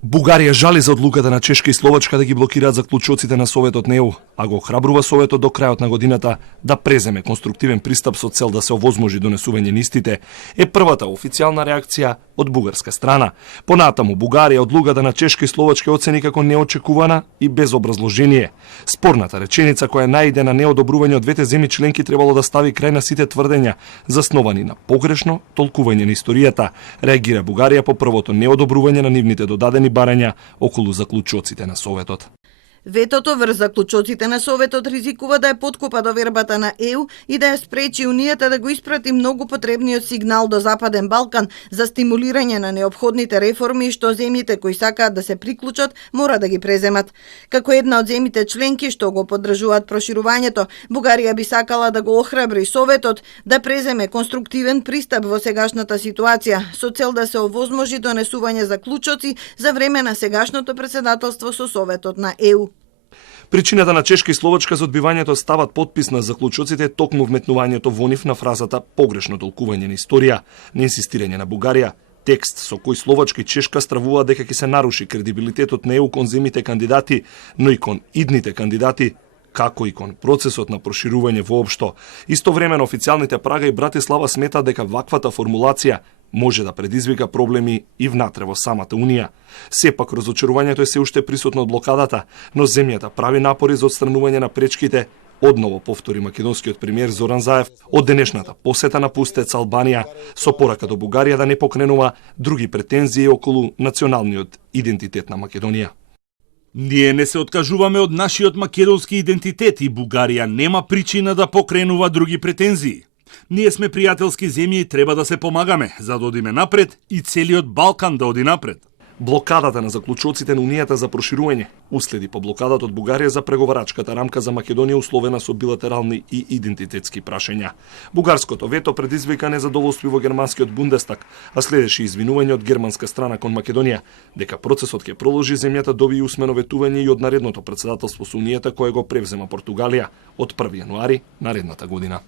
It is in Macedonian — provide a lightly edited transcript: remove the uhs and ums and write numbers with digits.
Бугарија жали за одлуката на Чешка и Словачка да ги блокираат заклучоците на Советот НЕУ, а го охрабрува Советот до крајот на годината да преземе конструктивен пристап со цел да се овозможи донесување на истите, е првата официјална реакција од бугарска страна. Понатаму, Бугарија одлуката на Чешка и Словачка оцени како неочекувана и без образложение. Спорната реченица која најде на неодобрување од двете земји членки требало да стави крај на сите тврдења, засновани на погрешно толкување на историјата, реагира Бугарија по првото неодобрување на нивните додадени барања околу заклучоците на Советот. Ветото врз заклучоците на Советот ризикува да ја поткопа довербата на ЕУ и да ја спречи Унијата да го испрати многу потребниот сигнал до Западен Балкан за стимулирање на неопходните реформи што земјите кои сакаат да се приклучат мора да ги преземат. Како една од земјите членки што го поддржуваат проширувањето, Бугарија би сакала да го охрабри Советот да преземе конструктивен пристап во сегашната ситуација со цел да се овозможи донесување заклучоци за време на сегашното председателство со Советот на ЕУ. Причината на Чешка и Словачка за одбивањето стават подпис на заклучоците токму вметнувањето во нив на фразата погрешно толкување на историја, на инсистирање на Бугарија, текст со кој Словачка и Чешка стравуваат дека ќе се наруши кредибилитетот на ЕУ кон земјите кандидати, но и кон идните кандидати, како и кон процесот на проширување воопшто. Истовремено официјалните Прага и Братислава сметаат дека ваквата формулација може да предизвика проблеми и внатре во самата Унија. Сепак разочарувањето е се уште присутно од блокадата, но земјата прави напори за отстранување на пречките, одново повтори македонскиот премиер Зоран Заев од денешната посета на пустец Албанија со порака до Бугарија да не покренува други претензии околу националниот идентитет на Македонија. Ние не се откажуваме од нашиот македонски идентитет и Бугарија нема причина да покренува други претензии. Ние сме пријателски земји и треба да се помагаме, за да одиме напред и целиот Балкан да оди напред. Блокадата на заклучоците на Унијата за проширување уследи по блокадата од Бугарија за преговарачката рамка за Македонија условена со билатерални и идентитетски прашања. Бугарското вето предизвика незадоволство во германскиот Бундестаг, а следеше извинување од германска страна кон Македонија, дека процесот ќе продолжи земјата доби усмено ветување и од наредното председателство со Унијата кое го превзема Португалија од 1 јануари наредната година.